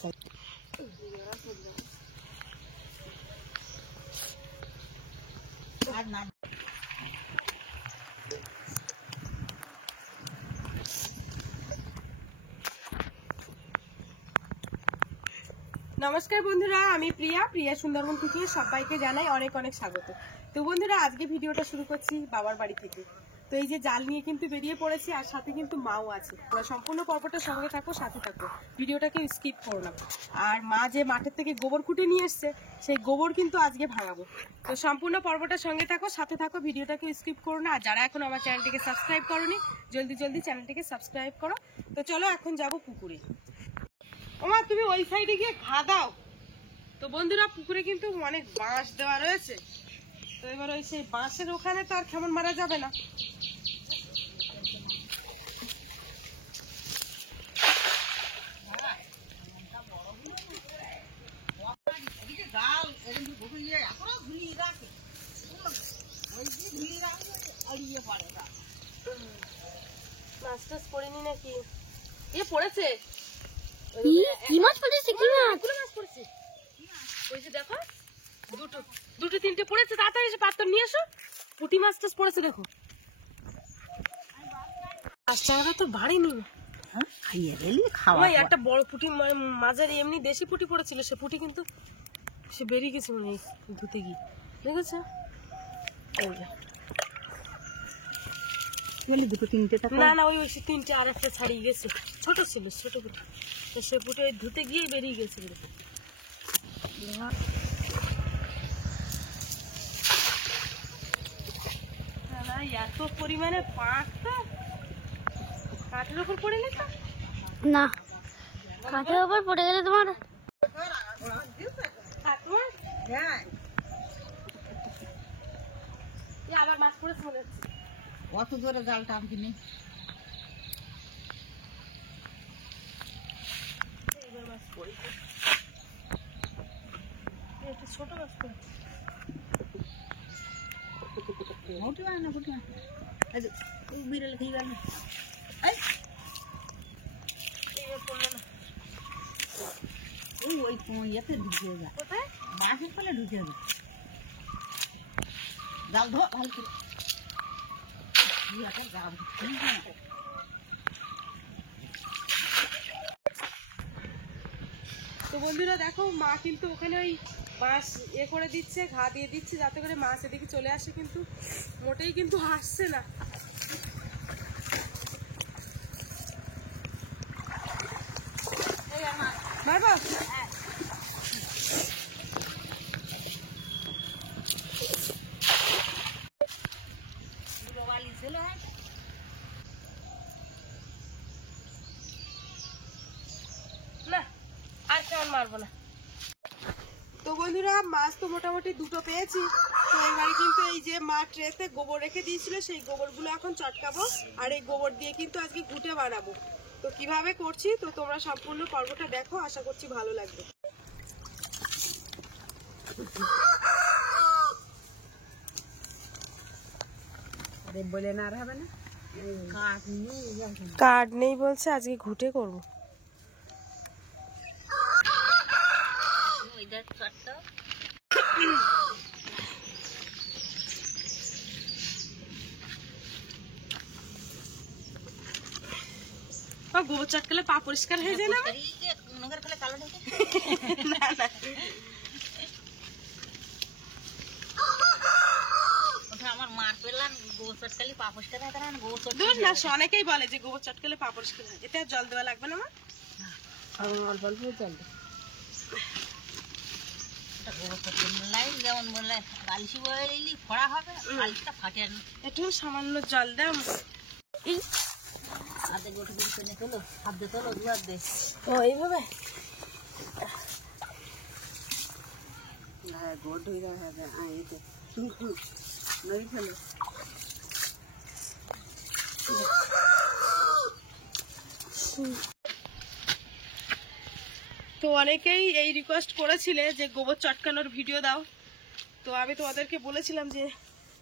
নমস্কার বন্ধুরা, আমি প্রিয়া সুন্দরবন থেকে সবাইকে জানাই অনেক অনেক স্বাগত। তো বন্ধুরা, আজকে ভিডিওটা শুরু করছি বাবার বাড়ি থেকে। তো এই যে জাল নিয়ে কিন্তু বেরিয়ে পড়েছি, আর সাথে কিন্তু মাও আছে। তোমরা সম্পূর্ণ পর্বটা সঙ্গে থাকো, সাথে থাকো, ভিডিওটাকে স্কিপ করো না। আর মা যে মাঠের থেকে গোবর কুটে নিয়ে এসছে, সেই গোবর কিন্তু আজকে ভাঙাবো। তো সম্পূর্ণ পর্বটা সঙ্গে থাকো, সাথে থাকো, ভিডিওটাকে স্কিপ করো না। আর যারা এখন আমার চ্যানেলটিকে সাবস্ক্রাইব করোনি, জলদি চ্যানেলটিকে সাবস্ক্রাইব করো। তো চলো এখন যাবো পুকুরে। ওমা, তুমি ওই সাইডে গিয়ে ঘা দাও। তো বন্ধুরা, পুকুরে কিন্তু অনেক বাঁশ দেওয়া রয়েছে। তো এবার ওই সেই বাঁশের ওখানে তো আর কেমন মারা যাবে না। মাছ টাছ পড়েনি নাকি? এ পড়েছে। কি মাছ পড়েছে? কি মাছ? মাছ পড়েছে ওই যে দেখো, দুটো তিনটে পড়েছে। তাড়াতাড়ি এসে পাত্র নিয়ে এসো। পুঁটি মাছ টাছ পড়েছে দেখো। মাছটা তো বাড়িনি। একটা বড় পুঁটি, মাঝারি এমনি দেশি পুঁটি পড়েছিল। সে পুঁটি কিন্তু সে বেরিয়ে গেছে মানে ধুতে গিয়ে, দেখেছো? দুটো তিনটে না ওই তিনটে, আর একটা ছাড়িয়ে গেছে। ছোট ছিল, ছোট পুঁটি। তো সে পুঁটি ওই ধুতে গিয়ে বেরিয়ে গেছিল। এত পরিমাণে পাঁকটা কাঠের উপর পড়ে গেছে না, কাঠের উপর পড়ে গেলে তোমার আবার মাছ পড়েছে মনে হচ্ছে। অত জোরে জাল টানছিনি। এবার মাছ পড়েছে, একটু ছোট মাছ পড়েছে। মোটে হয় না, মোটে হয় বিড়াল খেয়ে গেল। ওই ইয়েতে ঢুকে যায়, কোথায়? বাঁশের ফলে ঢুকে যাবে। জাল ধো ভালো করে। তো বন্ধুরা দেখো, মা কিন্তু ওখানে ওই মাছ করে দিচ্ছে, ঘা দিয়ে দিচ্ছে, যাতে করে মাছ এদিকে চলে আসে। কিন্তু মোটেই কিন্তু আসছে না। মারবো? না, আর কেমন মারবো না। তো বন্ধুরা, মাছ তো মোটামুটি দুটো পেয়েছি। তো এবারে কিন্তু এই যে মা ট্রেতে গোবর রেখে দিয়েছিল, সেই গোবরগুলো এখন চটকাবো। আর এই গোবর দিয়ে কিন্তু আজকে ঘুটে বানাবো। তো কিভাবে করছি তো তোমরা সম্পূর্ণ পর্বটা দেখো, আশা করছি ভালো লাগবে। বলে না আর হবে না, কার্ড নেই বলছে, আজকে ঘুটে করবো। গোবর চটকালে পা পরিষ্কার হয়ে যায় না? অনেকেই বলে যে গোবর চটকালে পা পরিষ্কার হয়। এতে আর জল দেওয়া লাগবে না? অল্প অল্প জল যেমন বললে বালিশি বলি ফড়া হবে, বালিশটা ফাটে না। একটু সামান্য জল দাও। হাতে গোটে করে তোলো, হাত দিয়ে তোলো, দু হাত দিয়ে। ও এইভাবে গোট হয়ে যাবে। এতে নই ফেলো। তো অনেকেই এই রিকোয়েস্ট করেছিলে যে গোবর চটকানোর ভিডিও দাও। তো আমি তোমাদেরকে বলেছিলাম যে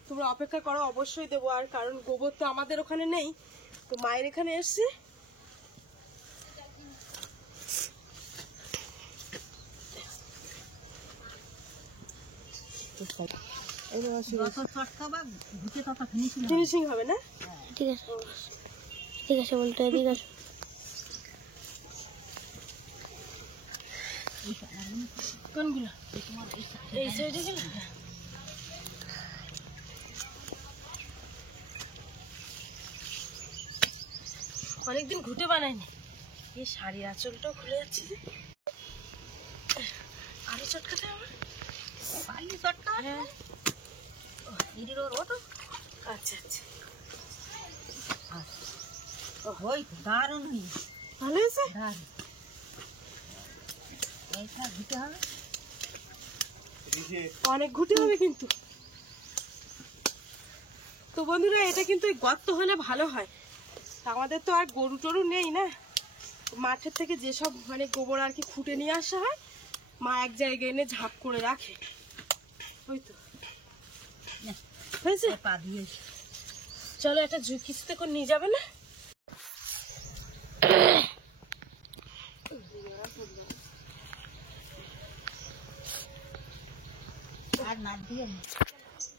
তোমরা অপেক্ষা করো, অবশ্যই দেবো। আর কারণ গোবর তো আমাদের ওখানে নেই, তো মায়ের এখানে এসছি। যত চটকা বা ঘুটে তত ফিনিশিং হবে। ফিনিশিং হবে না? ঠিক আছে ঠিক আছে বলতে এদিকে আসো। কোনগুলো? এই সাইডে গেলে অনেকদিন ঘুটে বানাইনি। এই শাড়ির আঁচলটাও খুলে যাচ্ছে যে। আরে চটকাতে আমার পালি চটকা। হ্যাঁ। এদিকে ওর ওটো। আচ্ছা আচ্ছা, ওই দারুণ হই ভালো হয়েছে। দারুণ। এইটা ঘুটে হবে। অনেক ঘুটে হবে কিন্তু। তো বন্ধুরা, এটা কিন্তু এই গর্ত হলে ভালো হয়। আমাদের তো আর গরু টরু নেই না, মাঠের থেকে যেসব মানে গোবর আর কি খুঁটে নিয়ে আসা হয়, মা এক জায়গায় এনে ঝাঁপ করে রাখে। ওই তো হয়েছে। পা দিয়ে চলো একটা কিছুতে করে নিয়ে যাবে না? আর না দিয়ে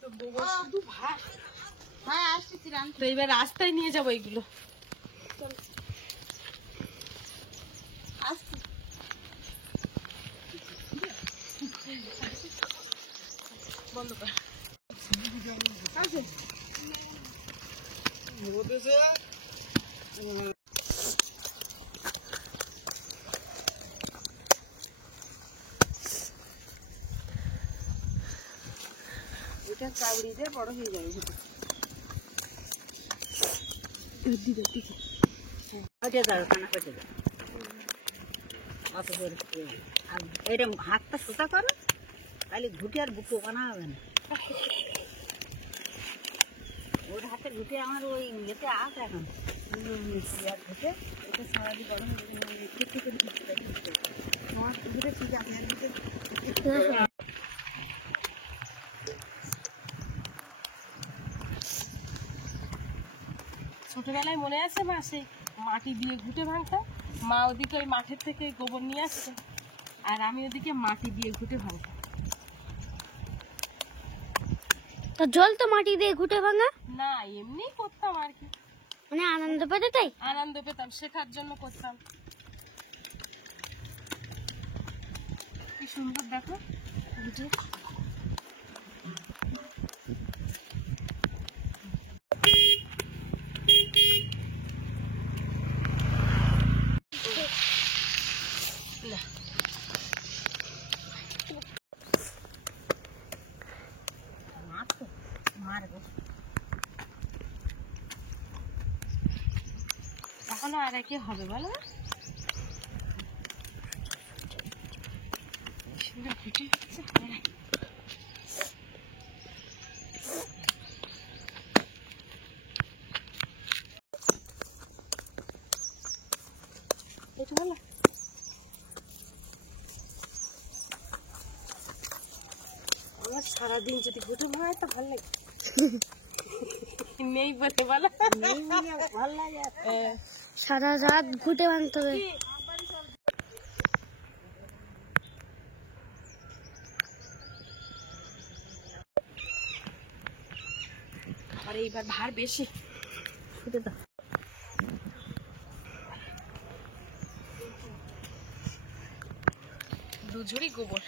তো গোবর শুধু ভাত। হ্যাঁ আসতেছি রাম। তো এবার রাস্তায় নিয়ে যাবো এগুলো। আসতে বন্ধ কর। এটা চাউড়ি দিয়ে বড় হয়ে যাবে। ওটা দাও কানা কেটে দাও। অত করে আর এরকম হাতটা সোজা করো, তাহলে ঘুটে আর বুটো কানা হবে না। ওর হাতে ঘুটে আমার ওই ইয়েতে আস এখন আর ঘুটে এটা সারাদিন বড় হয়ে একটু করে ঘুটে তোমার ঘুটে ঠিক আছে। ছোটবেলায় মনে আছে মা সেই মাটি দিয়ে ঘুটে ভাঙতাম। মা ওদিকে ওই মাঠের থেকে গোবর নিয়ে আসতো, আর আমি ওদিকে মাটি দিয়ে ঘুটে ভাঙতাম। তো জল তো মাটি দিয়ে ঘুটে ভাঙা, না এমনি করতাম আর কি, মানে আনন্দ পেতে তাই। আনন্দ পেতাম, শেখার জন্য করতাম। কি সুন্দর দেখো ঘুটে। না মার তো মারবে। এখনো আর একে হবে বলো। সুন্দর ঘুটে হচ্ছে। একটু বলো। আমার সারাদিন যদি ঘুটে হয় তো ভালো লাগে। নেই বলে বলো। ভালো লাগে। সারা রাত ঘুটে ভাঙতে হবে। আর এইবার ভার বেশি। ফুটে দাও। দুঝুড়ি গোবর।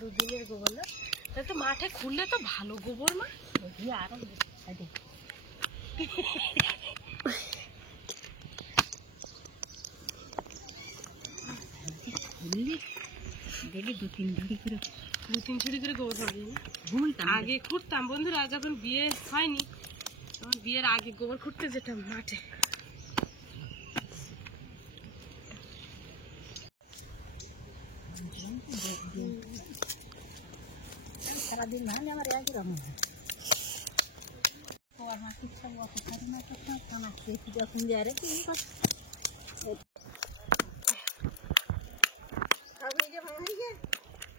দুদিনের গোবর না? তাহলে তো মাঠে খুললে তো ভালো গোবর মা। আরো দেখি দু তিন ঝুড়ি করে গোবর হবে না? ঘুমটা আগে খুঁড়তাম বন্ধুরা, যখন বিয়ে হয়নি তখন বিয়ের আগে গোবর খুঁড়তে যেতাম মাঠে। সারাদিন ভালো আমার একই রকম আমার ইচ্ছা অত পারি না তো আমার খেয়েছি যখন যায় রে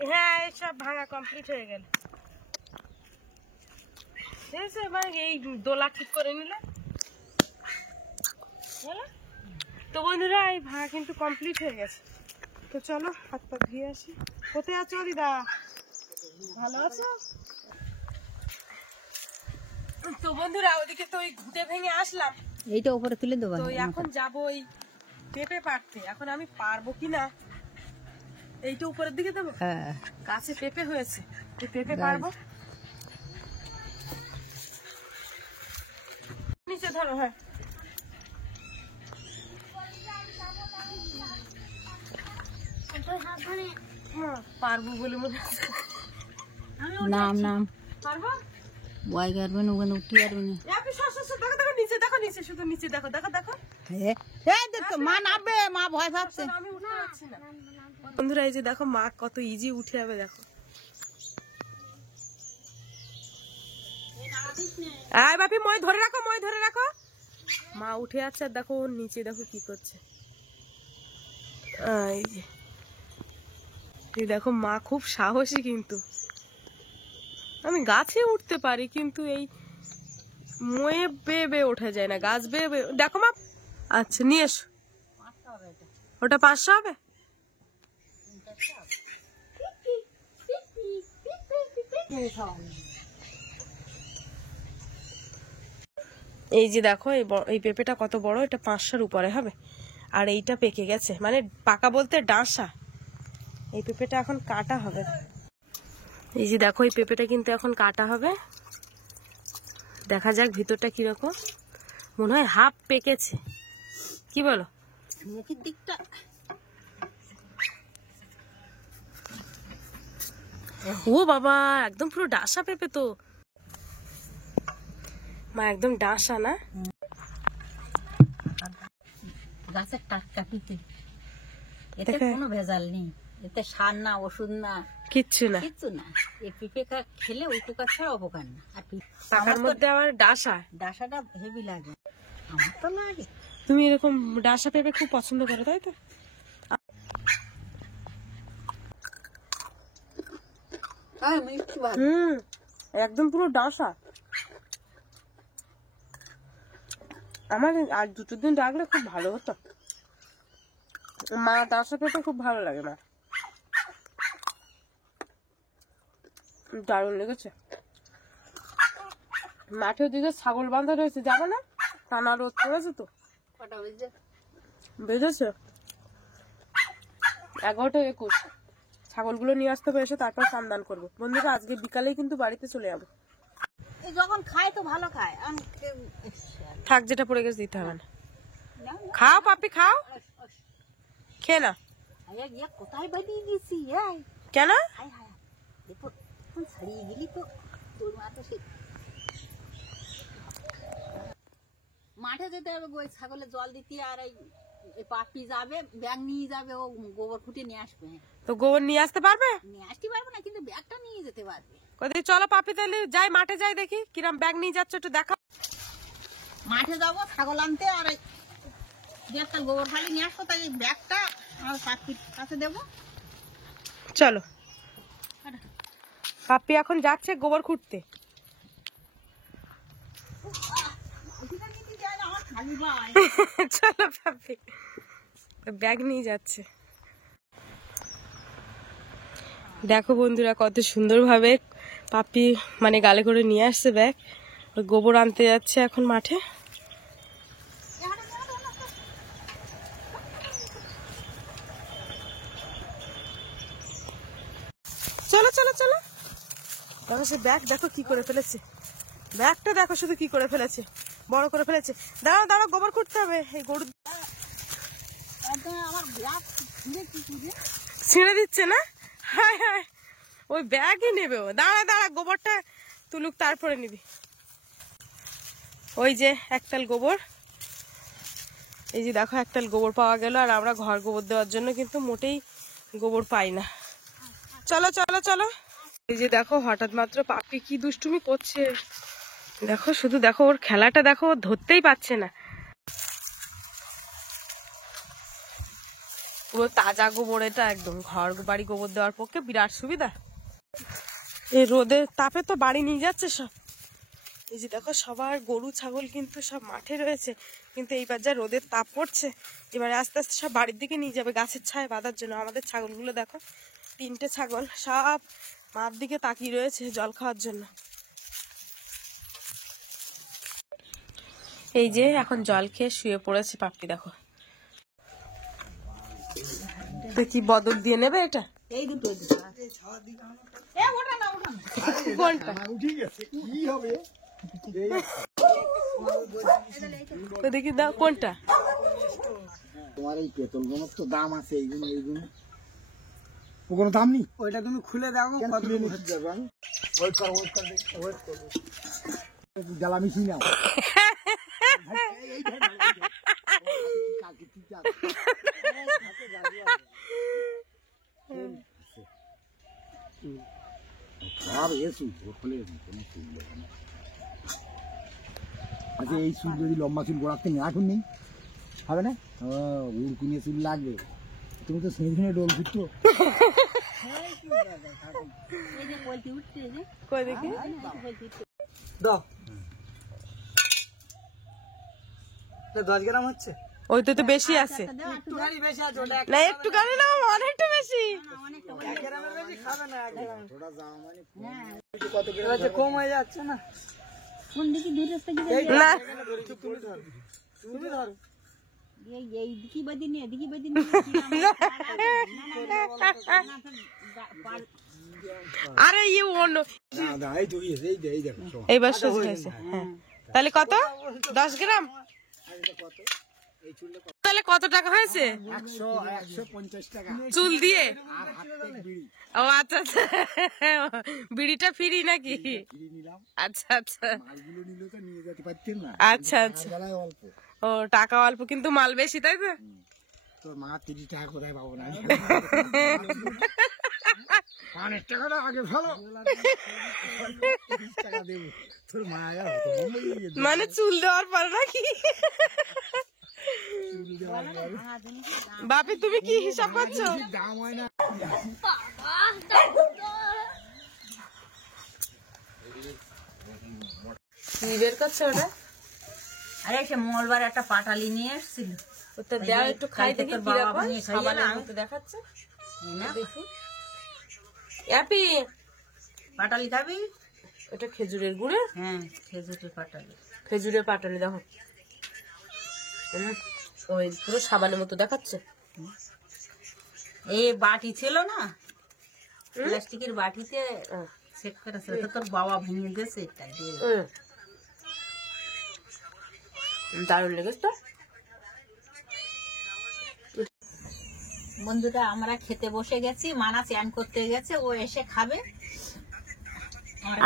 হ্যাঁ সব ভাঙা কমপ্লিট হয়ে গেল। ঠিক আছে, এবার এই দোলা ঠিক করে নিলে হলো। তো বন্ধুরা এই ভাঙা কিন্তু কমপ্লিট হয়ে গেছে। তো চলো হাত পা ধুয়ে আসি। কোথায় আছো দিদা? ভালো আছো? তো বন্ধুরা ওদিকে তো ওই ঘুটে ভেঙে আসলাম, এইটা উপরে তুলে দেবো। তো এখন যাবো ওই পেঁপে পাড়তে। এখন আমি পারবো কিনা, এইটা উপরের দিকে দেবো। হ্যাঁ, গাছে পেঁপে হয়েছে, এই পেঁপে পারবো। নিচে ধরো। হ্যাঁ পারবো বলে মনে হচ্ছে। নাম নাম পারবো? বয় গারবেন ওখানে উঠতে পারবে না। দেখো দেখো নিচে, দেখো নিচে, শুধু নিচে দেখো, দেখো দেখো। মা নামবে, মা ভয় পাচ্ছে। আমি উঠতে পারছি না। বন্ধুরা এই যে দেখো মা কত ইজি উঠে যাবে, দেখো। আয় বাপি, মই ধরে রাখো, মই ধরে রাখো। মা উঠে যাচ্ছে আর দেখো ওর নিচে দেখো কি করছে। এই যে এই দেখো মা খুব সাহসী, কিন্তু আমি গাছে উঠতে পারি কিন্তু এই ময়ে বেয়ে বেয়ে ওঠা যায় না, গাছ বেয়ে বেয়ে। দেখো মা, আচ্ছা নিয়ে এসো। ওটা 500 হবে? এই যে দেখো এই পেঁপেটা কত বড়, এটা 500-র উপরে হবে। আর এইটা পেকে গেছে, মানে পাকা বলতে ডাঁসা। এই পেঁপেটা এখন কাটা হবে। এই যে দেখো এই পেঁপেটা কিন্তু এখন কাটা হবে। দেখা যাক ভিতরটা কিরকম, মনে হয় হাফ পেকেছে, কি বলো? মুখের দিকটা ও বাবা, একদম পুরো ডাঁসা পেঁপে তো মা, একদম ডাঁসা না? গাছের টাটকা পিঠে, এতে কোনো ভেজাল নেই, এতে সার না, ওষুধ না, কিচ্ছু না। কিচ্ছু না। এই পিঠে খেলে উপকার ছাড়া অপকার না। আর পাকার মধ্যে আবার ডাঁসা, ডাঁসাটা হেভি লাগে, আমার তো লাগে। তুমি এরকম ডাঁসা পেঁপে খুব পছন্দ করো, তাই তো? একদম পুরো ডাঁসা। আমার আর 2 দিন রাখলে খুব ভালো হতো। মা ডাঁসা পেঁপে খুব ভালো লাগে না, দারুণ লেগেছে। মাঠের দিকে ছাগল বাঁধা রয়েছে, যাবে না? টানা রোদ পড়েছে তো। বেজেছে 11:21। ছাগলগুলো নিয়ে আসতে হবে, এসে তারপর স্নান করবো। বন্ধুরা আজকে বিকালেই কিন্তু বাড়িতে চলে যাবো। যখন খায় তো ভালো খায়। থাক, যেটা পড়ে গেছে দিতে হবে না। খাও পাপি, খাও, খেয়ে না। কোথায় বানিয়ে গেছি? কেন? ছাড়িয়ে গেলি তো তোর মা তো মাঠে যেতে হবে, ওই ছাগলে জল দিতে। আর এই পাপি যাবে, ব্যাগ নিয়ে যাবে, ও গোবর খুঁটে নিয়ে আসবে। তো গোবর নিয়ে আসতে পারবে? নিয়ে আসতে পারবে না, কিন্তু ব্যাগটা নিয়ে যেতে পারবে। কোথায়? চলো পাপি, তাহলে যাই, মাঠে যাই, দেখি কিরম ব্যাগ নিয়ে যাচ্ছ, একটু দেখাও। মাঠে যাবো ছাগল আনতে, আর একটা গোবর ফালি নিয়ে আসবো, তাই ব্যাগটা আমার পাখির কাছে দেবো। চলো, পাপি এখন যাচ্ছে গোবর খুঁড়তে। চলো পাপি, ব্যাগ নিয়ে যাচ্ছে। দেখো বন্ধুরা কত সুন্দর ভাবে পাপি মানে গালে করে নিয়ে আসছে ব্যাগ। গোবর আনতে যাচ্ছে এখন মাঠে। চলো চলো চলো। দেখো সে ব্যাগ দেখো কি করে ফেলেছে, ব্যাগটা দেখো শুধু কি করে ফেলেছে, বড় করে ফেলেছে। দাঁড়াও দাঁড়াও, গোবর খুঁড়তে হবে। এই গরু ছিঁড়ে দিচ্ছে না? হায় হায়, ওই ব্যাগই নেবে ও। দাঁড়া দাঁড়া, গোবরটা তুলুক তারপরে নিবি। ওই যে একতাল গোবর, এই যে দেখো একতাল গোবর পাওয়া গেল। আর আমরা ঘর গোবর দেওয়ার জন্য কিন্তু মোটেই গোবর পাই না। চলো চলো চলো। এই যে দেখো হঠাৎ মাত্র পাপি কি দুষ্টুমি করছে দেখো, শুধু দেখো ওর খেলাটা দেখো, ও ধরতেই পারছে না। পুরো তাজা গোবর, এটা একদম ঘর বাড়ি গোবর দেওয়ার পক্ষে বিরাট সুবিধা। এই রোদের তাপে তো বাড়ি নিয়ে যাচ্ছে সব। এই যে দেখো সবার গরু ছাগল কিন্তু সব মাঠে রয়েছে, কিন্তু এইবার যা রোদের তাপ পড়ছে, এবারে আস্তে আস্তে সব বাড়ির দিকে নিয়ে যাবে গাছের ছায় বাঁধার জন্য। আমাদের ছাগলগুলো দেখো, 3টে ছাগল সব মাঠ দিকে তাকিয়ে রয়েছে জল খাওয়ার জন্য। এই যে এখন জল খেয়ে শুয়ে পড়েছে পাপড়ি, দেখো তো কি বদল দিয়ে নেবে এটা? এই দুটো কোনটা? তো দেখি দাও কোনটা। তোমার এই পেতল গুলোর তো দাম আছে, এইগুলো ও কোনো দাম নেই। ওইটা তুমি খুলে দেখো কত হচ্ছে। জ্বালা মিশি নাও। আচ্ছা এই চুল যদি লম্বা চুল গোড়াতে এখন নেই হবে না, উড়কুনিয়ে চুল লাগবে। তুমি তো শুনে শুনে ডোল ঘুরতো। কই দেখি দাও 10 গ্রাম হচ্ছে। ওই তো বেশি আছে একটুখানি বেশি আছে, ওটা না, একটু গাড়ি না, অনেকটা বেশি। 1 গ্রামের বেশি খাবে না। 1 গ্রাম থোড়া যাও মানে কত গ্রাম আছে, কম হয়ে যাচ্ছে না। কোন দিকে দূর রাস্তা গিয়ে না তুমি ধরো এই দিকে বাদি নিয়ে এদিকে বাদি আরে ইয়ে অন্য না এই তো এই দেখো এইবার সোজা হয়েছে। হ্যাঁ তাহলে কত? 10 গ্রাম। তাহলে কত টাকা হয়েছে? 150 টাকা চুল দিয়ে? আর হাতে বিড়ি ও আচ্ছা আচ্ছা, বিড়িটা ফ্রি নাকি? কিনে নিলাম। আচ্ছা আচ্ছা মালগুলো নিলে তো নিয়ে যেতে পারতেন না। আচ্ছা আচ্ছা। বেলায় অল্প, ও টাকা অল্প কিন্তু মাল বেশি, তাই তো? তোর মা 30 টাকা কোথায় পাবো না। 5 টাকাটা আগে ভালো 30 টাকা দেবো তোর মা। মানে চুল দেওয়ার পর নাকি? বাপি তুমি কি হিসাব করছো? দাম হয় না। কি বের করছো ওটা? আরে সে মঙ্গলবার একটা পাটালি নিয়ে এসেছিল, ওটা দাও একটু খাই দেখি তোর কি বাবা রকম বানিয়ে খাইয়ে সাবানের না? মতো দেখাচ্ছে। না দেখি অ্যাপি, পাটালি খাবি? ওটা খেজুরের গুড়ের, হ্যাঁ খেজুরের পাটালি। খেজুরের পাটালি দেখো। ওই পুরো সাবানের মতো দেখাচ্ছে। এই বাটি ছিল না, প্লাস্টিকের বাটিতে সেট করা ছিল, তো তোর বাবা ভেঙে দিয়েছে এটা দিয়ে। দারুণ লেগেছে তো। বন্ধুরা আমরা খেতে বসে গেছি, মানা স্নান করতে গেছে, ও এসে খাবে।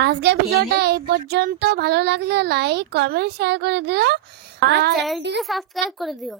আজকের ভিডিওটা এই পর্যন্ত। ভালো লাগলে লাইক কমেন্ট শেয়ার করে দিও আর চ্যানেলটিকে সাবস্ক্রাইব করে দিও।